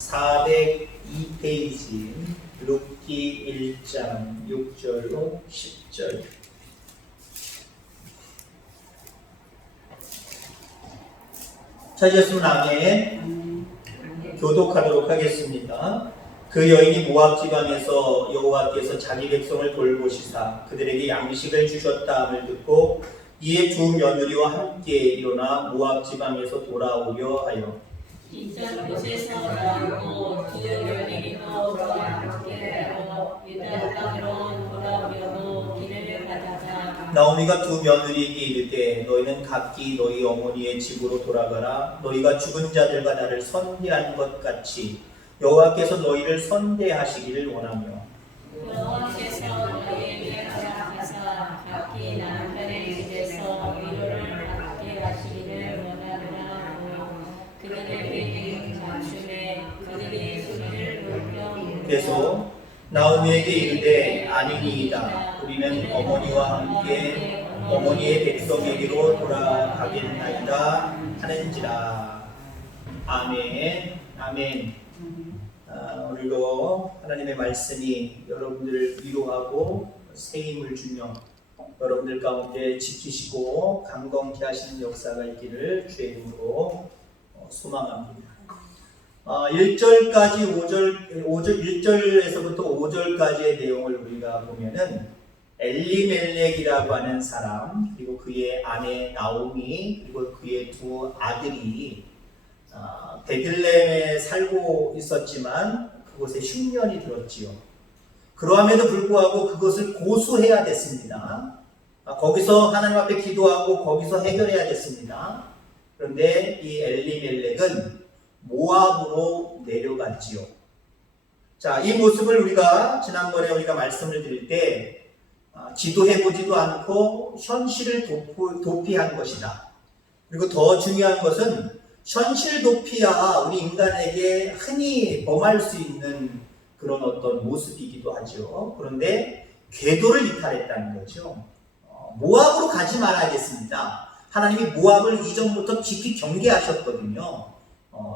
402페이지 룻기 1장 6절로 10절. 찾으셨으면 아멘. 교독하도록 하겠습니다. 그 여인이 모압 지방에서 여호와께서 자기 백성을 돌보시사 그들에게 양식을 주셨다함을 듣고 이에 두 며느리와 함께 일어나 모압 지방에서 돌아오려 하여 진짜 곳에서 나오고 두 며느리도 그와 함께하여 유다 땅으로 돌아오려고 길을 가다가 나오미가 두 며느리에게 이르되 너희는 각기 너희 어머니의 집으로 돌아가라. 너희가 죽은 자들과 나를 선대한 것 같이 여호와께서 너희를 선대하시기를 원하며 여호와께서 너희에게 허락하사 각기 남편의 집에서 위로를 받게 하시기를 원하노라 하고 그들에게 맞춤에 그들이 소리를 높여 계속 나오미에게 이르되 아니니이다. 우리는 어머니와 함께 어머니의 백성에게로 돌아가겠나이다 하는지라. 아멘. 아멘. 오늘도 하나님의 말씀이 여러분들을 위로하고 새 힘을 주며 여러분들 가운데 지키시고 강건케 하시는 역사가 있기를 주의 이름으로 소망합니다. 1절에서부터 5절까지의 내용을 우리가 보면은 엘리멜렉이라고 하는 사람, 그리고 그의 아내 나오미, 그리고 그의 두 아들이 베들레헴에 살고 있었지만 그곳에 흉년이 들었지요. 그러함에도 불구하고 그것을 고수해야 됐습니다. 거기서 하나님 앞에 기도하고 거기서 해결해야 됐습니다. 그런데 이 엘리멜렉은 모압으로 내려갔지요. 자, 이 모습을 우리가 지난번에 우리가 말씀을 드릴 때 지도해보지도 않고 현실을 도피한 것이다. 그리고 더 중요한 것은 현실 도피야 우리 인간에게 흔히 범할 수 있는 그런 어떤 모습이기도 하죠. 그런데 궤도를 이탈했다는 거죠. 모압으로 가지 말아야겠습니다. 하나님이 모압을 이전부터 깊이 경계하셨거든요.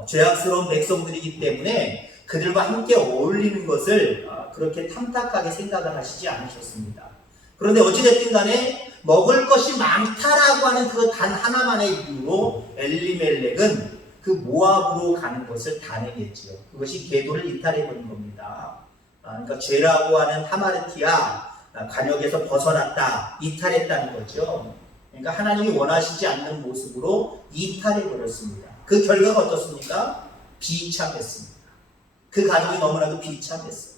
죄악스러운 백성들이기 때문에 그들과 함께 어울리는 것을 그렇게 탐탁하게 생각을 하시지 않으셨습니다. 그런데 어찌됐든 간에 먹을 것이 많다라고 하는 그 단 하나만의 이유로 엘리멜렉은 그 모압으로 가는 것을 단행했지요. 그것이 궤도를 이탈해버린 겁니다. 그러니까 죄라고 하는 하마르티아 관역에서 벗어났다, 이탈했다는 거죠. 그러니까 하나님이 원하시지 않는 모습으로 이탈해버렸습니다. 그 결과가 어떻습니까? 비참했습니다. 그 가족이 너무나도 비참했어요.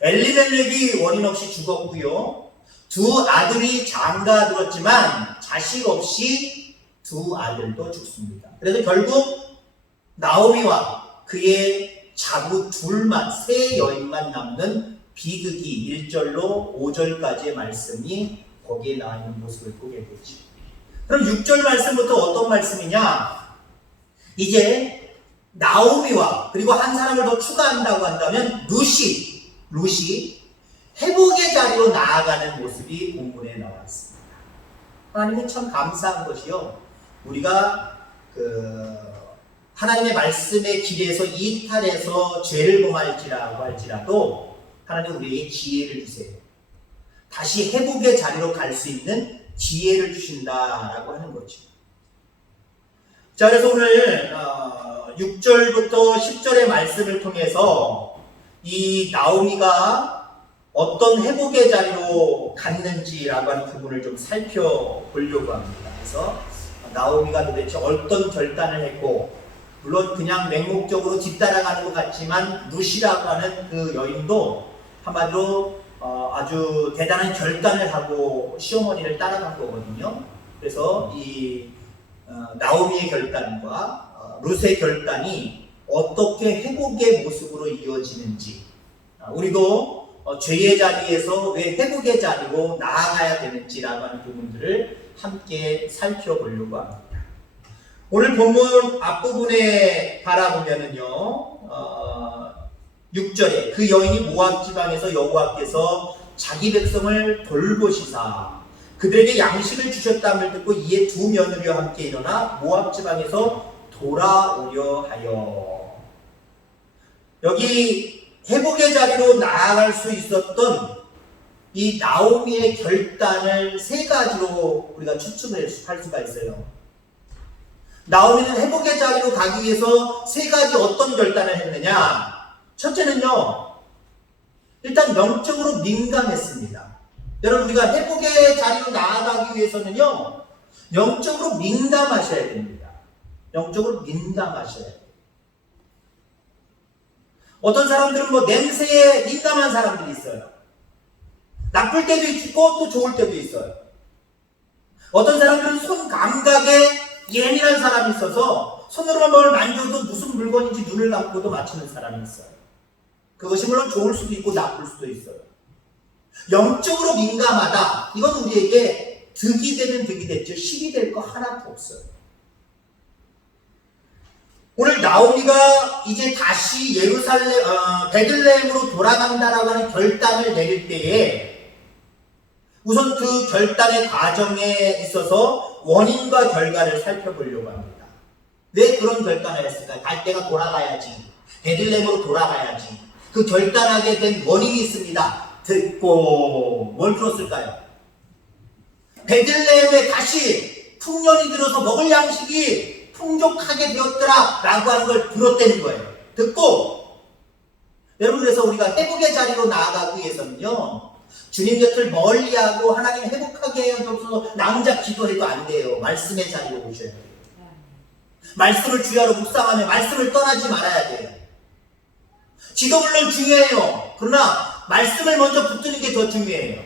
엘리멜렉이 원인 없이 죽었고요. 두 아들이 장가들었지만 자식 없이 두 아들도 죽습니다. 그래서 결국 나오미와 그의 자부 둘만, 세 여인만 남는 비극이 1절로 5절까지의 말씀이 거기에 나와 있는 모습을 보게 되죠. 그럼 6절 말씀부터 어떤 말씀이냐? 이제 나오미와 그리고 한 사람을 더 추가한다고 한다면 룻이 회복의 자리로 나아가는 모습이 본문에 나와 있습니다. 하나님은 참 감사한 것이요. 우리가 하나님의 말씀의 길에서 이탈해서 죄를 범할지라고 할지라도 하나님 우리에게 기회를 주세요. 다시 회복의 자리로 갈 수 있는 기회를 주신다라고 하는 거죠. 자, 그래서 오늘 6절부터 10절의 말씀을 통해서 이 나오미가 어떤 회복의 자리로 갔는지라고 하는 부분을 좀 살펴보려고 합니다. 그래서 나오미가 도대체 어떤 결단을 했고, 물론 그냥 맹목적으로 뒤따라가는 것 같지만 룻이라고 하는 그 여인도 한마디로 아주 대단한 결단을 하고 시어머니를 따라간 거거든요. 그래서 이 나오미의 결단과 룻의 결단이 어떻게 회복의 모습으로 이어지는지, 우리도 죄의 자리에서 왜 회복의 자리로 나아가야 되는지라고 하는 부분들을 함께 살펴보려고 합니다. 오늘 본문 앞부분에 바라보면은요, 6절에 그 여인이 모압 지방에서 여호와께서 자기 백성을 돌보시사 그들에게 양식을 주셨다함을 듣고 이에 두 며느리와 함께 일어나 모압 지방에서 돌아오려 하여. 여기 회복의 자리로 나아갈 수 있었던 이 나오미의 결단을 세 가지로 우리가 추측을 할 수가 있어요. 나오미는 회복의 자리로 가기 위해서 세 가지 어떤 결단을 했느냐? 첫째는요, 일단 영적으로 민감했습니다. 여러분, 우리가 회복의 자리로 나아가기 위해서는요, 영적으로 민감하셔야 됩니다. 영적으로 민감하셔야 돼요. 어떤 사람들은 뭐 냄새에 민감한 사람들이 있어요. 나쁠 때도 있고 또 좋을 때도 있어요. 어떤 사람들은 손 감각에 예민한 사람이 있어서 손으로만 뭘 만져도 무슨 물건인지 눈을 감고도 맞추는 사람이 있어요. 그것이 물론 좋을 수도 있고 나쁠 수도 있어요. 영적으로 민감하다. 이건 우리에게 득이 되면 득이 됐죠. 실이 될 거 하나도 없어요. 오늘 나오미가 이제 다시 베들레헴으로 돌아간다라고 하는 결단을 내릴 때에 우선 그 결단의 과정에 있어서 원인과 결과를 살펴보려고 합니다. 왜 그런 결단을 했을까요? 갈 때가 돌아가야지. 베들레헴으로 돌아가야지. 그 결단하게 된 원인이 있습니다. 듣고 뭘 들었을까요? 베들레헴에 다시 풍년이 들어서 먹을 양식이 풍족하게 되었더라 라고 하는 걸 들었다는 거예요. 듣고 여러분, 그래서 우리가 회복의 자리로 나아가기 위해서는요, 주님 곁을 멀리하고 하나님 회복하게 해주셔서 나 혼자 기도해도 안 돼요. 말씀의 자리로 오셔야 돼요. 말씀을 주야로 묵상하며 말씀을 떠나지 말아야 돼요. 지도 물론 중요해요. 그러나 말씀을 먼저 붙드는 게 더 중요해요.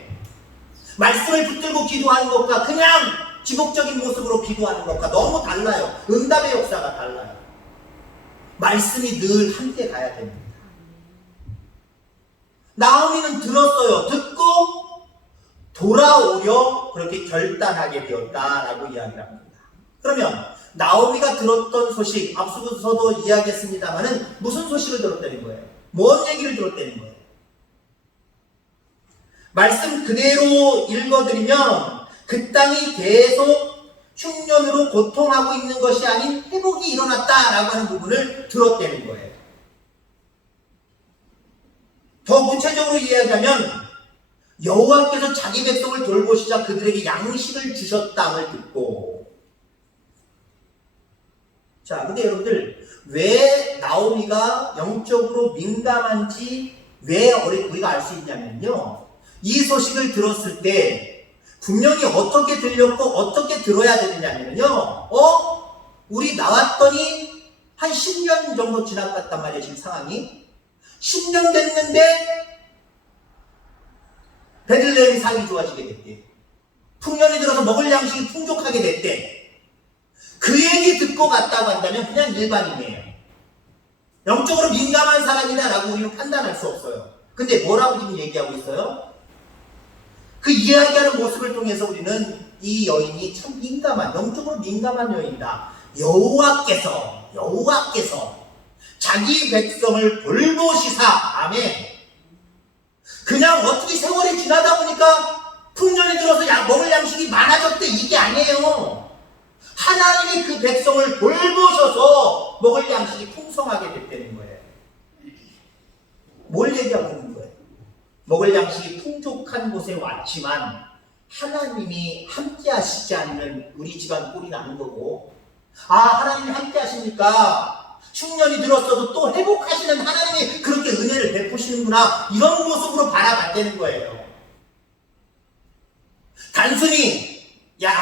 말씀을 붙들고 기도하는 것과 그냥 지목적인 모습으로 기도하는 것과 너무 달라요. 응답의 역사가 달라요. 말씀이 늘 함께 가야 됩니다. 나오미는 들었어요. 듣고 돌아오려 그렇게 결단하게 되었다라고 이야기를 합니다. 그러면 나오미가 들었던 소식, 앞서서도 이야기했습니다만은 무슨 소식을 들었다는 거예요? 뭔 얘기를 들었다는 거예요? 말씀 그대로 읽어드리면 그 땅이 계속 흉년으로 고통하고 있는 것이 아닌 회복이 일어났다라고 하는 부분을 들었다는 거예요. 더 구체적으로 이야기하면 여호와께서 자기 백성을 돌보시자 그들에게 양식을 주셨다를 듣고, 자, 근데 여러분들 왜 나오미가 영적으로 민감한지 왜 우리가 알 수 있냐면요, 이 소식을 들었을 때 분명히 어떻게 들렸고 어떻게 들어야 되느냐면요, 우리 나왔더니 한 10년 정도 지나갔단 말이에요. 지금 상황이 10년 됐는데 베들레헴이 상이 좋아지게 됐대. 풍년이 들어서 먹을 양식이 풍족하게 됐대. 그 얘기 듣고 갔다고 한다면 그냥 일반인이에요. 영적으로 민감한 사람이다라고 우리는 판단할 수 없어요. 근데 뭐라고 지금 얘기하고 있어요? 그 이야기하는 모습을 통해서 우리는 이 여인이 참 민감한, 영적으로 민감한 여인이다. 여호와께서 자기 백성을 돌보시사, 아멘. 그냥 어떻게 세월이 지나다 보니까 풍년이 들어서 먹을 양식이 많아졌대, 이게 아니에요. 하나님이 그 백성을 돌보셔서 먹을 양식이 풍성하게 됐다는 거예요. 뭘 얘기하고 있는 거예요? 먹을 양식이 풍족한 곳에 왔지만 하나님이 함께 하시지 않으면 우리 집안 꼴이 나는 거고, 하나님이 함께 하시니까 흉년이 들었어도 또 회복하시는 하나님이 그렇게 은혜를 베푸시는구나, 이런 모습으로 바라봤다는 거예요. 단순히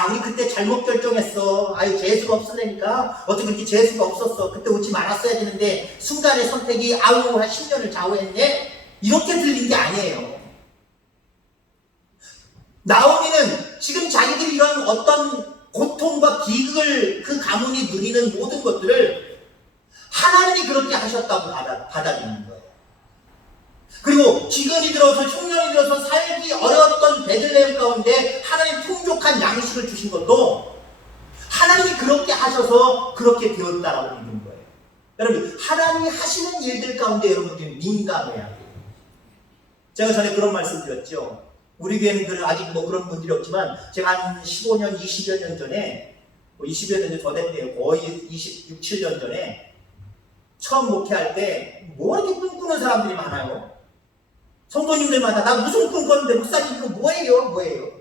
우리 그때 잘못 결정했어, 재수가 없으니까 어떻게 그렇게 재수가 없었어, 그때 오지 말았어야 되는데 순간의 선택이 한 10년을 좌우했네, 이렇게 들린 게 아니에요. 나오미는 지금 자기들이 이런 어떤 고통과 비극을, 그 가문이 누리는 모든 것들을 하나님이 그렇게 하셨다고 받아들이는 거예요. 그리고 기근이 들어서, 흉년이 들어서 살기 어려웠던 베들레헴 가운데 하나님 풍족한 양식을 주신 것도 하나님이 그렇게 하셔서 그렇게 되었다라고 믿는 거예요. 여러분, 하나님이 하시는 일들 가운데 여러분들이 민감해야 돼요. 제가 전에 그런 말씀 드렸죠. 우리 교회는 아직 그런 분들이 없지만, 제가 한 15년, 20여 년 전에, 20여 년 더 됐대요. 거의 26, 7년 전에 처음 목회할 때 뭐 이렇게 꾸는 사람들이 많아요. 성도님들마다 나 무슨 꿈 꿨는데 목사님 이거 뭐예요?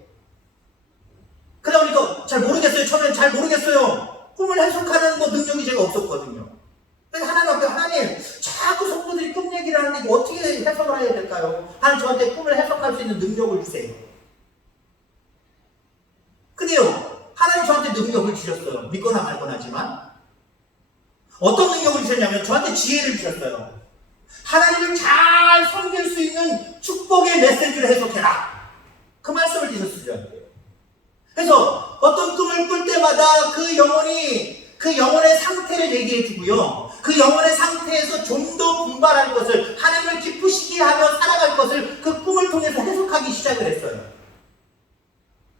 그러다 보니까 잘 모르겠어요. 처음엔 잘 모르겠어요. 꿈을 해석하는 능력이 제가 없었거든요. 그래서 하나님 앞에 하나님 자꾸 성도들이 꿈 얘기를 하는데 이거 어떻게 해석을 해야 될까요? 하나님 저한테 꿈을 해석할 수 있는 능력을 주세요. 근데요 하나님 저한테 능력을 주셨어요. 믿거나 말거나지만 어떤 능력을 주셨냐면 저한테 지혜를 주셨어요. 하나님을 잘 섬길 수 있는 축복의 메시지를 해석해라. 그 말씀을 주셨어요. 그래서 어떤 꿈을 꿀 때마다 그 영혼의 상태를 얘기해 주고요. 그 영혼의 상태에서 좀 더 분발할 것을, 하나님을 기쁘시게 하며 살아갈 것을 그 꿈을 통해서 해석하기 시작을 했어요.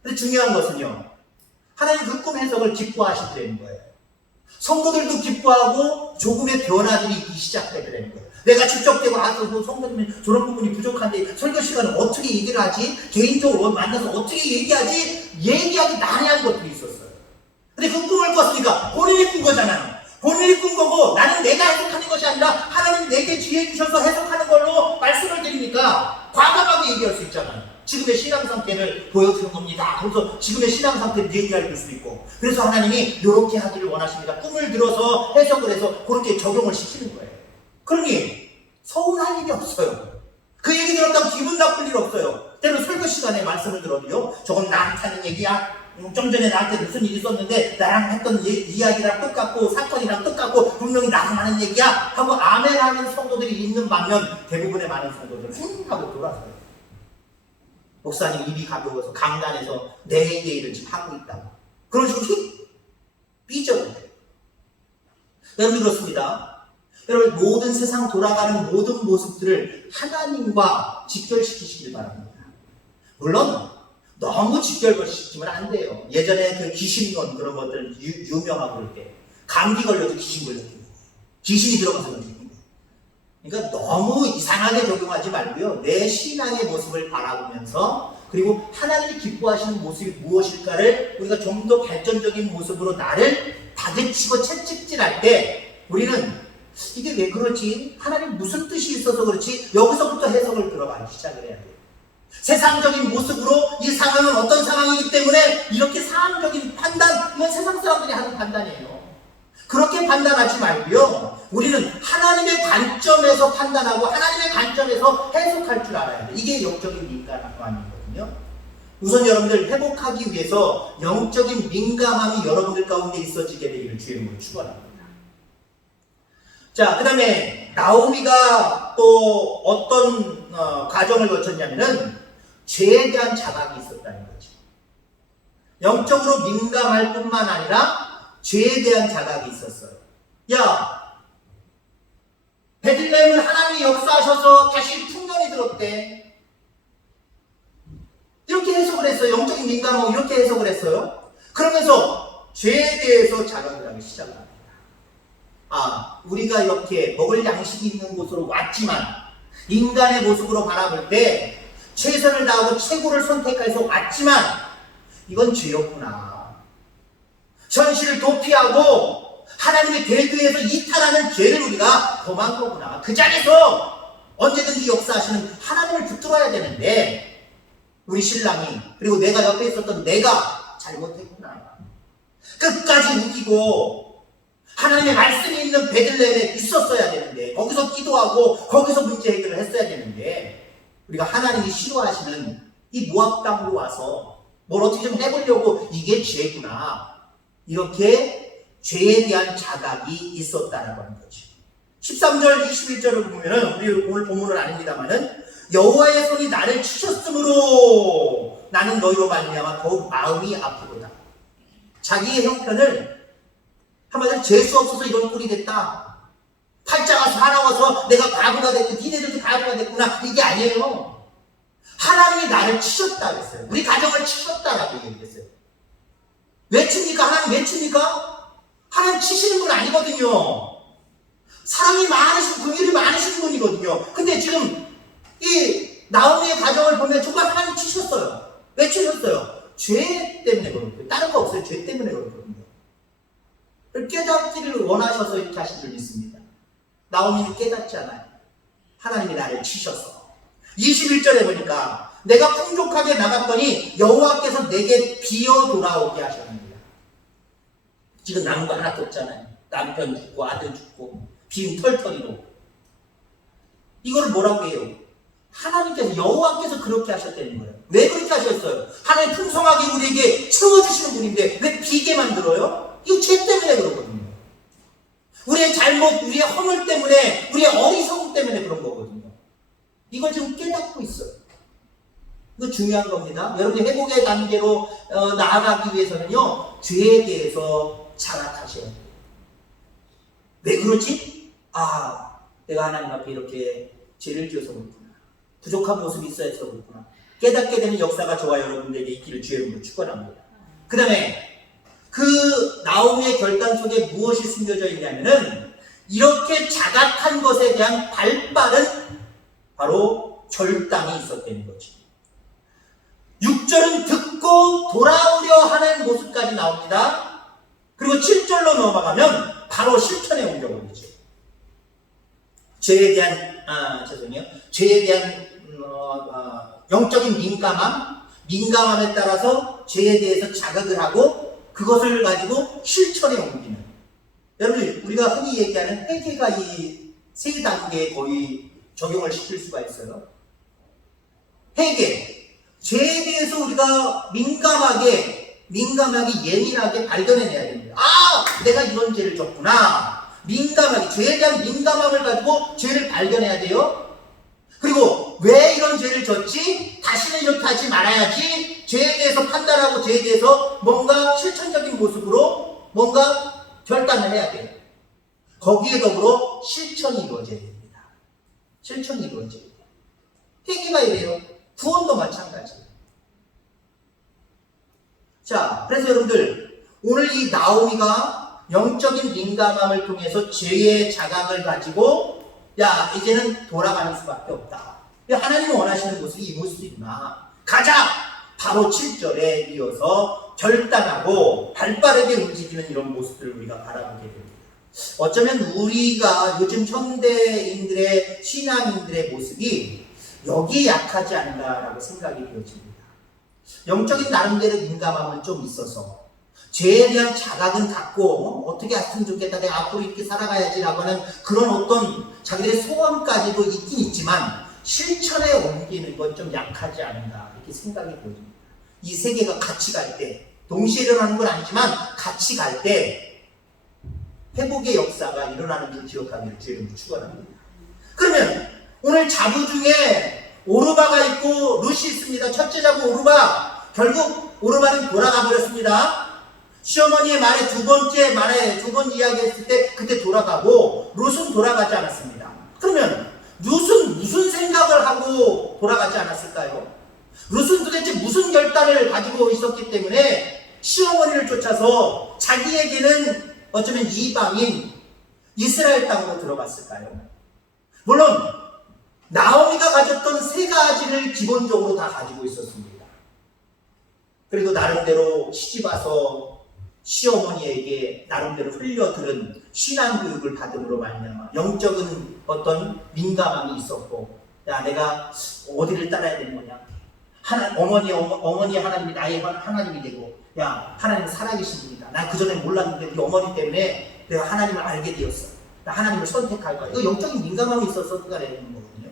근데 중요한 것은요, 하나님 그 꿈 해석을 기뻐하시더라는 거예요. 성도들도 기뻐하고 조금의 변화들이 있기 시작하더라는 거예요. 내가 직접되고 성도님 저런 부분이 부족한데 설교 시간은 어떻게 얘기를 하지? 개인적으로 만나서 어떻게 얘기하지? 얘기하기 난해한 것들이 있었어요. 근데 그 꿈을 꿨으니까 본인이 꾼 거잖아요. 본인이 꾼 거고 나는 내가 해석하는 것이 아니라 하나님이 내게 지혜 주셔서 해석하는 걸로 말씀을 드리니까 과감하게 얘기할 수 있잖아요. 지금의 신앙 상태를 보여주는 겁니다. 그래서 지금의 신앙 상태를 얘기할 수 있고, 그래서 하나님이 이렇게 하기를 원하십니다. 꿈을 들어서 해석을 해서 그렇게 적용을 시키는 거예요. 그러니 서운할 일이 없어요. 그 얘기 들었다고 기분 나쁠 일 없어요. 때로 설교 시간에 말씀을 들어도요, 저건 나한테 하는 얘기야. 좀 전에 나한테 무슨 일이 있었는데 나랑 했던 이야기랑 똑같고 사건이랑 똑같고 분명히 나랑 하는 얘기야 하고 아멘하는 성도들이 있는 반면 대부분의 많은 성도들은 하고 돌아서요. 목사님 입이 가벼워서 강단에서 내 얘기를 지금 하고 있다고 그런 식으로 삐져요. 여러분 그렇습니다. 여러분 모든 세상 돌아가는 모든 모습들을 하나님과 직결시키시길 바랍니다. 물론 너무 직결시키면 안 돼요. 예전에 그 귀신론 그런 것들 유명하고 그럴 때 감기 걸려도 귀신 걸려도 귀신이 들어가서 그러는 거예요. 그러니까 너무 이상하게 적용하지 말고요. 내 신앙의 모습을 바라보면서 그리고 하나님이 기뻐하시는 모습이 무엇일까를 우리가 좀 더 발전적인 모습으로 나를 다그치고 채찍질할 때 우리는 이게 왜 그렇지? 하나님 무슨 뜻이 있어서 그렇지? 여기서부터 해석을 들어가기 시작을 해야 돼요. 세상적인 모습으로 이 상황은 어떤 상황이기 때문에 이렇게 상황적인 판단, 이건 세상 사람들이 하는 판단이에요. 그렇게 판단하지 말고요. 우리는 하나님의 관점에서 판단하고 하나님의 관점에서 해석할 줄 알아야 돼요. 이게 영적인 민감함이거든요. 우선 여러분들 회복하기 위해서 영적인 민감함이 여러분들 가운데 있어지게 되기를 주의 이름으로 축원합니다. 자, 그 다음에 나오미가 또 어떤 과정을 거쳤냐면은 죄에 대한 자각이 있었다는 거죠. 영적으로 민감할 뿐만 아니라 죄에 대한 자각이 있었어요. 야, 베들레헴을 하나님이 역사하셔서 다시 풍년이 들었대. 이렇게 해석을 했어요. 영적인 민감하고 이렇게 해석을 했어요. 그러면서 죄에 대해서 자각을 하기 시작합니다. 아, 우리가 이렇게 먹을 양식이 있는 곳으로 왔지만 인간의 모습으로 바라볼 때 최선을 다하고 최고를 선택해서 왔지만 이건 죄였구나. 현실을 도피하고 하나님의 대도에서 이탈하는 죄를 우리가 범한 거구나. 그 자리에서 언제든지 역사하시는 하나님을 붙들어야 되는데 우리 신랑이 그리고 내가 옆에 있었던 내가 잘못했구나. 끝까지 우기고 하나님의 말씀이 있는 베들레헴에 있었어야 되는데 거기서 기도하고 거기서 문제 해결을 했어야 되는데 우리가 하나님이 싫어하시는 이 모압 땅으로 와서 뭘 어떻게 좀 해보려고 이게 죄구나. 이렇게 죄에 대한 자각이 있었다라고 하는 거죠. 13절, 21절을 보면은 우리 오늘 본문은 아닙니다만은 여호와의 손이 나를 치셨으므로 나는 너희로 말미암아 더욱 마음이 아프도다. 자기의 형편을 한마디로 재수 없어서 이런 꼴이 됐다. 팔자가 사나워서 내가 바보가 됐고 니네들도 바보가 됐구나. 이게 아니에요. 하나님이 나를 치셨다 그랬어요. 우리 가정을 치셨다라고 얘기했어요. 왜 칩니까? 하나님 왜 칩니까? 하나님 치시는 분 아니거든요. 사랑이 많으시고 긍휼이 많으신 분이거든요. 근데 지금 이 나오미의 가정을 보면 정말 하나님 치셨어요. 왜 치셨어요? 죄 때문에 그런 거예요. 다른 거 없어요. 죄 때문에 그런 거거든요. 깨닫기를 원하셔서 이렇게 하신 줄 믿습니다. 나오미는 깨닫지 않아요. 하나님이 나를 치셔서 21절에 보니까 내가 풍족하게 나갔더니 여호와께서 내게 비어 돌아오게 하셨습니다. 지금 남은 거 하나도 없잖아요. 남편 죽고 아들 죽고 빈 털털이로. 이거를 뭐라고 해요? 하나님께서 여호와께서 그렇게 하셨다는 거예요. 왜 그렇게 하셨어요? 하나님 풍성하게 우리에게 채워주시는 분인데 왜 비게 만들어요? 이거 죄 때문에 그러거든요. 우리의 잘못, 우리의 허물 때문에, 우리의 어리석음 때문에 그런 거거든요. 이걸 지금 깨닫고 있어요. 이거 중요한 겁니다. 여러분이 회복의 단계로 나아가기 위해서는요, 죄에 대해서 자각하셔야 돼요. 왜 그러지? 내가 하나님 앞에 이렇게 죄를 지어서 그렇구나. 부족한 모습이 있어서 그렇구나. 깨닫게 되는 역사가 저와 여러분들에게 있기를 주의 이름으로 축원합니다. 그 다음에 그 나오미의 결단 속에 무엇이 숨겨져 있냐면은 이렇게 자각한 것에 대한 발빠른 바로 결단이 있었다는 거죠. 6절은 듣고 돌아오려 하는 모습까지 나옵니다. 그리고 7절로 넘어가면 바로 실천에 옮겨버리죠. 죄에 대한 영적인 민감함에 따라서 죄에 대해서 자각을 하고 그것을 가지고 실천에 옮기는. 여러분, 우리가 흔히 얘기하는 회개가 이 세 단계에 거의 적용을 시킬 수가 있어요. 회개, 죄에 대해서 우리가 민감하게 예민하게 발견해내야 됩니다. 내가 이런 죄를 졌구나. 민감하게, 죄에 대한 민감함을 가지고 죄를 발견해야 돼요. 그리고 왜 이런 죄를 졌지? 다시는 이렇게 하지 말아야지. 죄에 대해서 판단하고 죄에 대해서 뭔가 실천적인 모습으로 뭔가 결단을 해야 돼요. 거기에 더불어 실천이 이루어져야 됩니다. 실천이 이루어져야 돼요. 회개가 이래요. 구원도 마찬가지예요. 자, 그래서 여러분들 오늘 이 나오미가 영적인 민감함을 통해서 죄의 자각을 가지고 이제는 돌아가는 수밖에 없다. 하나님이 원하시는 모습이 이 모습이구나. 가자! 바로 7절에 이어서 결단하고 발빠르게 움직이는 이런 모습들을 우리가 바라보게 됩니다. 어쩌면 우리가 요즘 현대인들의 신앙인들의 모습이 여기에 약하지 않은가라고 생각이 되어집니다. 영적인 나름대로 민감함은 좀 있어서 죄에 대한 자각은 갖고 어떻게 했으면 좋겠다, 내가 앞으로 이렇게 살아가야지라고 하는 그런 어떤 자기들의 소원까지도 있긴 있지만 실천에 옮기는 건 좀 약하지 않은가 이렇게 생각이 되어집니다. 이 세 개가 같이 갈 때, 동시에 일어나는 건 아니지만 같이 갈 때 회복의 역사가 일어나는 줄 기억하기를 주의 이름으로 축원합니다. 그러면 오늘 자부 중에 오르바가 있고 룻이 있습니다. 첫째 자부 오르바. 결국 오르바는 돌아가 버렸습니다. 시어머니의 말에 두 번 이야기했을 때 그때 돌아가고 룻은 돌아가지 않았습니다. 그러면 룻은 무슨 생각을 하고 돌아가지 않았을까요? 룻은 도대체 무슨 결단을 가지고 있었기 때문에 시어머니를 쫓아서 자기에게는 어쩌면 이방인 이스라엘 땅으로 들어갔을까요? 물론 나오미가 가졌던 세 가지를 기본적으로 다 가지고 있었습니다. 그리고 나름대로 시집와서 시어머니에게 나름대로 흘려들은 신앙교육을 받음으로 말미암아 영적인 어떤 민감함이 있었고, 내가 어디를 따라야 되는 거냐? 어머니 하나님이 나의 하나님이 되고, 하나님은 살아계신 분이다. 난 그전에 몰랐는데 우리 어머니 때문에 내가 하나님을 알게 되었어. 나 하나님을 선택할 거야. 이거 영적인 민감함이 있어서 그가 되는 거거든요.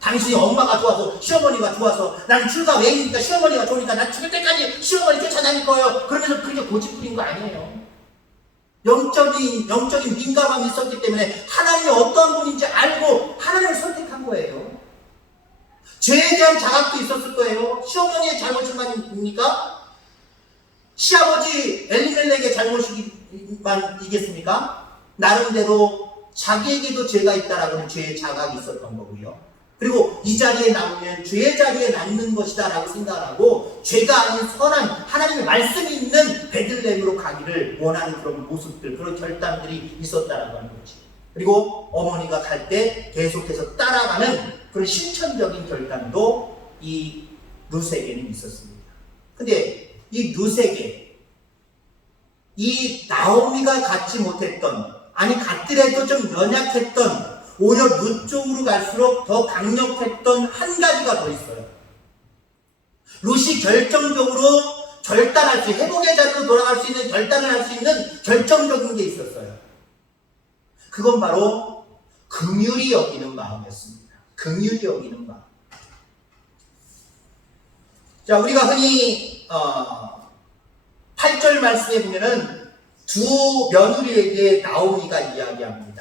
당신이 엄마가 좋아서, 시어머니가 좋아서, 난 출가 외이니까 시어머니가 좋으니까 난 죽을 때까지 시어머니 쫓아다닐 거예요. 그러면서 그렇게 고집부린 거 아니에요. 영적인 민감함이 있었기 때문에 하나님이 어떠한 분인지 알고 하나님을 선택한 거예요. 죄에 대한 자각도 있었을 거예요. 시어머니의 잘못만입니까? 시아버지 엘리멜렉의 잘못만 이겠습니까? 나름대로 자기에게도 죄가 있다라고 하는 죄의 자각이 있었던 거고요. 그리고 이 자리에 남으면 죄의 자리에 남는 것이다 라고 생각하고 죄가 아닌 선한 하나님의 말씀이 있는 베들레헴으로 가기를 원하는 그런 모습들, 그런 결단들이 있었다라고 하는 거지. 그리고 어머니가 갈 때 계속해서 따라가는 그런 실천적인 결단도 이 룻에게는 있었습니다. 근데 이 룻에게 이 나오미가 갖지 못했던, 아니 갖더라도 좀 연약했던 오히려 룻 쪽으로 갈수록 더 강력했던 한 가지가 더 있어요. 룻이 결정적으로 결단할 수, 회복의 자리로 돌아갈 수 있는, 결단을 할 수 있는 결정적인 게 있었어요. 그건 바로 긍휼히 여기는 마음이었습니다. 긍휼히 여기는 마음. 자, 우리가 흔히 8절 말씀에 보면은 두 며느리에게 나오미가 이야기합니다.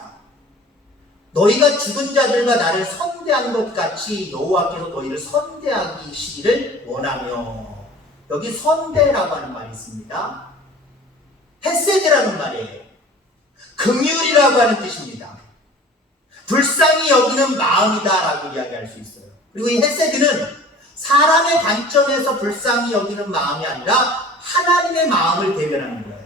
너희가 죽은 자들과 나를 선대한 것 같이 여호와께서 너희를 선대하시기를 원하며. 여기 선대라고 하는 말이 있습니다. 헤세드라는 말이에요. 긍휼이라고 하는 뜻입니다. 불쌍히 여기는 마음이다라고 이야기할 수 있어요. 그리고 이 헤세드는 사람의 관점에서 불쌍히 여기는 마음이 아니라 하나님의 마음을 대변하는 거예요.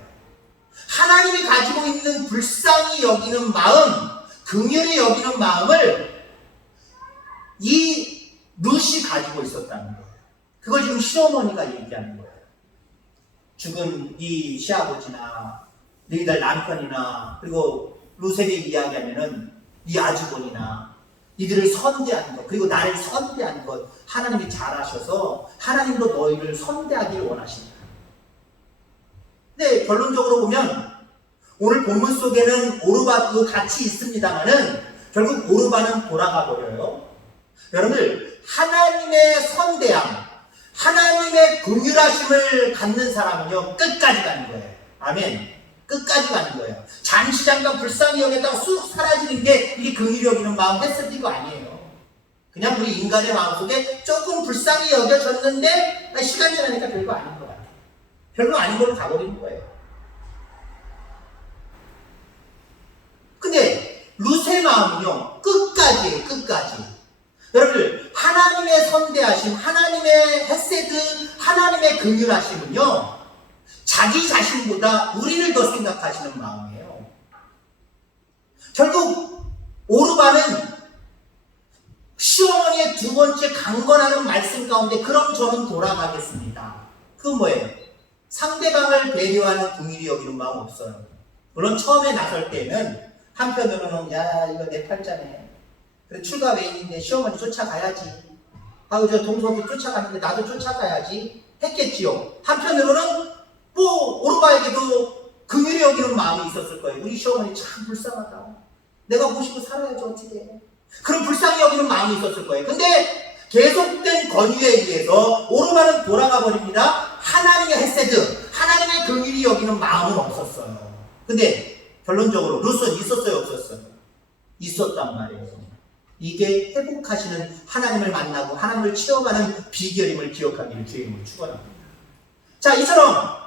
하나님이 가지고 있는 불쌍히 여기는 마음, 긍휼히 여기는 마음을 이 룻이 가지고 있었다는 거예요. 그걸 지금 시어머니가 얘기하는 거예요. 죽은 이 시아버지나 너희들 남편이나 그리고 룻에게 이야기하면은 네 아주버니나 이들을 선대한 것, 그리고 나를 선대한 것 하나님이 잘하셔서 하나님도 너희를 선대하기를 원하신다. 근데 결론적으로 보면 오늘 본문 속에는 오르바도 같이 있습니다만은 결국 오르바는 돌아가 버려요. 여러분들, 하나님의 선대함, 하나님의 긍휼하심을 갖는 사람은요 끝까지 가는 거예요. 아멘. 끝까지 가는 거예요. 잠시 잠깐 불쌍히 여겼다가 쑥 사라지는 게 이게 긍휼히 여기는 마음, 했을 거 아니에요. 그냥 우리 인간의 마음속에 조금 불쌍히 여겨졌는데 시간 지나니까 별거 아닌 것 같아요. 별거 아닌 걸로 가버리는 거예요. 근데 룻의 마음은요 끝까지예요. 끝까지. 여러분들, 하나님의 선대하심, 하나님의 헤세드, 하나님의 긍휼하심은요 자기 자신보다 우리를 더 생각하시는 마음이에요. 결국 오르바는 시어머니의 두 번째 강건하는 말씀 가운데 그럼 저는 돌아가겠습니다. 그건 뭐예요? 상대방을 배려하는 긍휼히 여기는 마음 없어요. 물론 처음에 나설 때는 한편으로는 야 이거 내 팔자네. 그래, 출가 외인인데 시어머니 쫓아가야지. 아우 저 동석이 쫓아가는데 나도 쫓아가야지 했겠지요. 한편으로는 뭐 오르바에게도 긍휼히 여기는 마음이 있었을 거예요. 우리 시어머니 참 불쌍하다. 내가 모시고 살아야지 어떻게. 그런 불쌍히 여기는 마음이 있었을 거예요. 근데 계속된 권유에 의해서 오르바는 돌아가 버립니다. 하나님의 헤세드, 하나님의 긍휼히 여기는 마음은 없었어요. 근데 결론적으로 룻은 있었어요, 없었어요? 있었단 말이에요. 이게 회복하시는 하나님을 만나고 하나님을 체험하는 비결임을 기억하기를 주의 이름으로 축원합니다. 자, 이처럼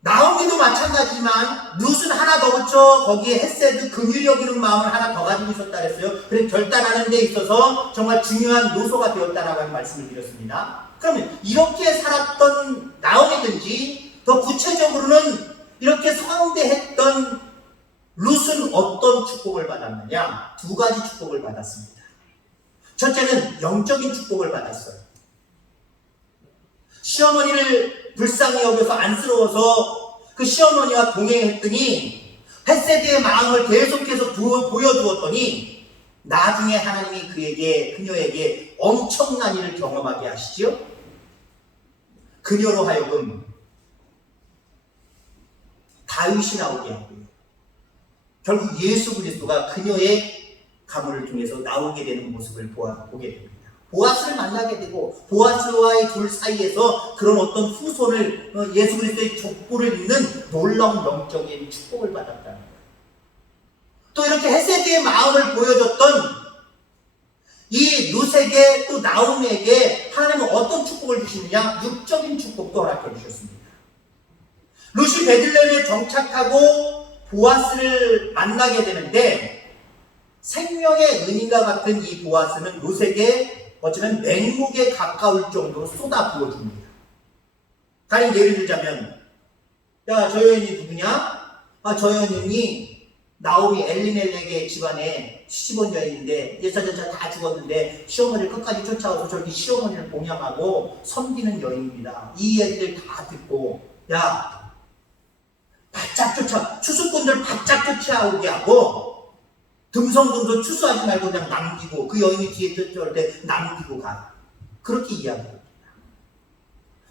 나오미도 마찬가지지만 룻은 하나 더 붙여 거기에 헤세드, 긍휼히 여기는 마음을 하나 더 가지고 있었다 그랬어요. 그래서 결단하는 데 있어서 정말 중요한 요소가 되었다라고 하는 말씀을 드렸습니다. 그러면 이렇게 살았던 나오미든지 더 구체적으로는 이렇게 성대했던 룻은 어떤 축복을 받았느냐? 두 가지 축복을 받았습니다. 첫째는 영적인 축복을 받았어요. 시어머니를 불쌍히 여겨서 안쓰러워서 그 시어머니와 동행했더니 헤세드의 마음을 계속해서 보여주었더니 나중에 하나님이 그녀에게 엄청난 일을 경험하게 하시죠. 그녀로 하여금 다윗이 나오게 하고요. 결국 예수 그리스도가 그녀의 가문을 통해서 나오게 되는 모습을 보게 됩니다. 보아스를 만나게 되고 보아스와의 둘 사이에서 그런 어떤 후손을 예수 그리스도의 족보를 잇는 놀라운 영적인 축복을 받았다는 거예요. 또 이렇게 헤세드의 마음을 보여줬던 이 룻에게 또 나오미에게 하나님은 어떤 축복을 주시느냐? 육적인 축복도 허락해 주셨습니다. 룻이 베들레헴에 정착하고 보아스를 만나게 되는데 생명의 은인과 같은 이 보아스는 룻에게 어쩌면 맹목에 가까울 정도로 쏟아 부어줍니다. 다른 예를 들자면 야, 저 여인이 누구냐? 저 여인이 나오미 엘리멜렉의 집안에 시집온 여인인데 여자저자 다 죽었는데 시어머니를 끝까지 쫓아와서 저렇게 시어머니를 봉양하고 섬기는 여인입니다. 이 얘기를 다 듣고 야, 바짝 쫓아 추수꾼들 바짝 쫓아오게 하고 듬성듬성 추수하지 말고 그냥 남기고 그 여인이 뒤에 쫓아올 때 남기고 가. 그렇게 이야기합니다.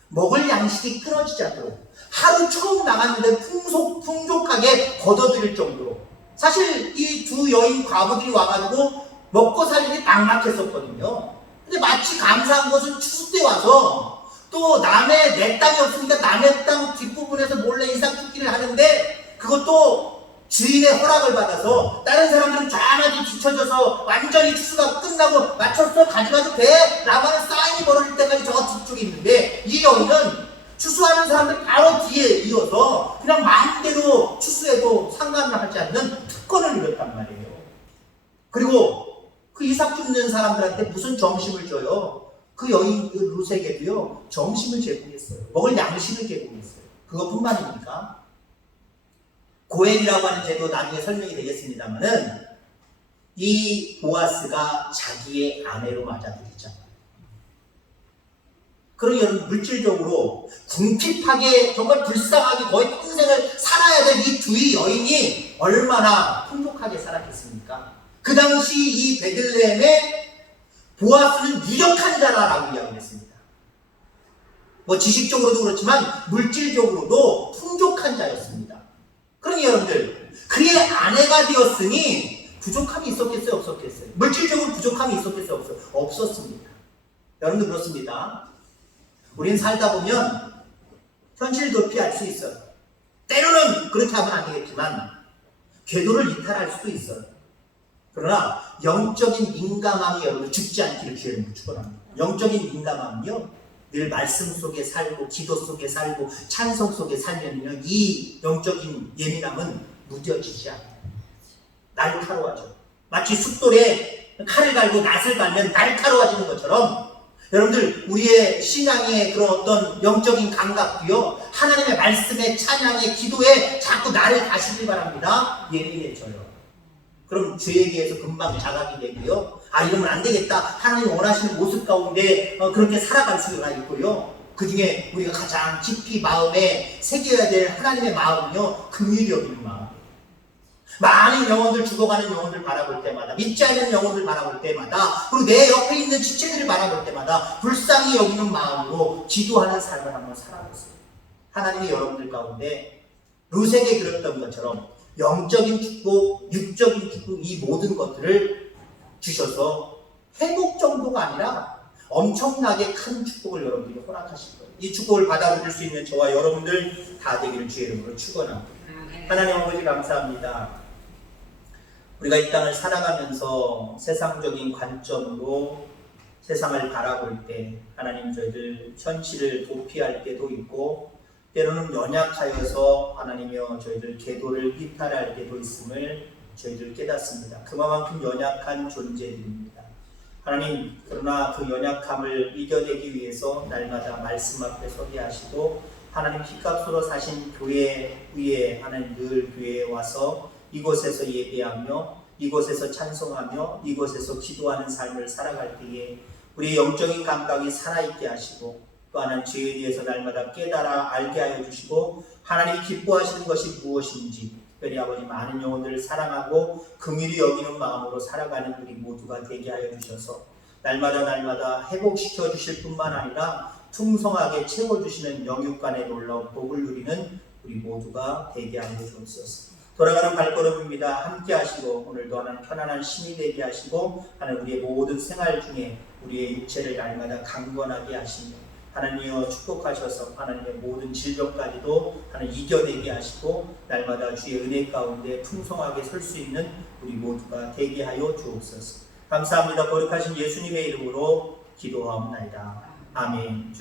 먹을 양식이 끊어지지 않도록 하루 처음 나갔는데 풍족하게 걷어들일 정도로 사실 이 두 여인 과부들이 와가지고 먹고 살 일이 막막했었거든요. 근데 마치 감사한 것은 추수 때 와서 또 내 땅이 없으니까 남의 땅 뒷부분에서 몰래 이삭 죽기를 하는데 그것도 주인의 허락을 받아서 다른 사람들은 쫙 뒤쳐져서 완전히 추수가 끝나고 맞췄어 가져가도 돼 라고 하는 사인이 벌어질 때까지 저 뒤쪽에 있는데 이 여인은 추수하는 사람들 바로 뒤에 이어서 그냥 마음대로 추수해도 상관을 하지 않는 특권을 누렸단 말이에요. 그리고 그 이삭 줍는 사람들한테 무슨 점심을 줘요? 그 여인 그 룻에게도요 점심을 제공했어요. 먹을 양식을 제공했어요. 그것뿐만입니까? 고엘이라고 하는 제도 나중에 설명이 되겠습니다만은 이 보아스가 자기의 아내로 맞아들이잖아요. 그러니 여러분 물질적으로 궁핍하게 정말 불쌍하게 거의 평생을 살아야 될 이 두 여인이 얼마나 풍족하게 살았겠습니까? 그 당시 이 베들레헴에 보아스는 유력한 자라라고 이야기했습니다. 뭐 지식적으로도 그렇지만 물질적으로도 풍족한 자였습니다. 그러니 여러분들 그의 아내가 되었으니 부족함이 있었겠어요? 없었겠어요? 물질적으로 부족함이 있었겠어요? 없었습니다. 여러분들 그렇습니다. 우린 살다 보면 현실 도피 할 수 있어요. 때로는 그렇게 하면 안 되겠지만 궤도를 이탈할 수도 있어요. 그러나 영적인 민감함이 여러분 죽지 않기를 기회를 축원합니다. 영적인 민감함이요 늘 말씀 속에 살고 기도 속에 살고 찬송 속에 살면요 이 영적인 예민함은 무뎌지지 않아요. 날카로워져. 마치 숫돌에 칼을 갈고 낫을 갈면 날카로워지는 것처럼 여러분들 우리의 신앙의 그런 어떤 영적인 감각도요 하나님의 말씀에 찬양에 기도에 자꾸 나를 가시길 바랍니다. 예민해져요. 그럼 죄에 대해서 금방 자각이 되고요. 이러면 안 되겠다. 하나님 원하시는 모습 가운데 그렇게 살아갈 수가 있고요. 그 중에 우리가 가장 깊이 마음에 새겨야 될 하나님의 마음은요. 긍휼히 여기는 마음. 많은 영혼들 죽어가는 영혼들 바라볼 때마다 믿지 않는 영혼들 바라볼 때마다 그리고 내 옆에 있는 지체들을 바라볼 때마다 불쌍히 여기는 마음으로 기도하는 삶을 한번 살아보세요. 하나님이 여러분들 가운데 룻에게 그렸던 것처럼 영적인 축복, 육적인 축복 이 모든 것들을 주셔서 회복 정도가 아니라 엄청나게 큰 축복을 여러분들이 허락하실 거예요. 이 축복을 받아들일 수 있는 저와 여러분들 다 되기를 주의 이름으로 축원합니다. 하나님 아버지 감사합니다. 우리가 이 땅을 살아가면서 세상적인 관점으로 세상을 바라볼 때 하나님 저희들 현실을 도피할 때도 있고 때로는 연약하여서 하나님이여 저희들 계도를 이탈할 때도 있음을 저희들 깨닫습니다. 그만큼 연약한 존재들입니다. 하나님 그러나 그 연약함을 이겨내기 위해서 날마다 말씀 앞에 서게 하시고 하나님 피값으로 사신 교회 위에 하나님 늘 교회에 와서 이곳에서 예배하며 이곳에서 찬송하며 이곳에서 기도하는 삶을 살아갈 때에 우리 영적인 감각이 살아있게 하시고 또 하나님 죄에 대해서 날마다 깨달아 알게 하여 주시고 하나님이 기뻐하시는 것이 무엇인지 특별히 아버지 많은 영혼들을 사랑하고 긍휼히 여기는 마음으로 살아가는 우리 모두가 되게 하여 주셔서 날마다 회복시켜 주실 뿐만 아니라 풍성하게 채워주시는 영육간의 놀라운 복을 누리는 우리 모두가 되게 하여 주옵소서. 돌아가는 발걸음입니다. 함께 하시고 오늘도 하나님 편안한 신이 되게 하시고 하나님 우리의 모든 생활 중에 우리의 육체를 날마다 강건하게 하시며 하나님이여 축복하셔서 하나님의 모든 질병까지도 하나님 이겨내게 하시고 날마다 주의 은혜 가운데 풍성하게 설 수 있는 우리 모두가 되게 하여 주옵소서. 감사합니다. 거룩하신 예수님의 이름으로 기도하옵나이다. 아멘.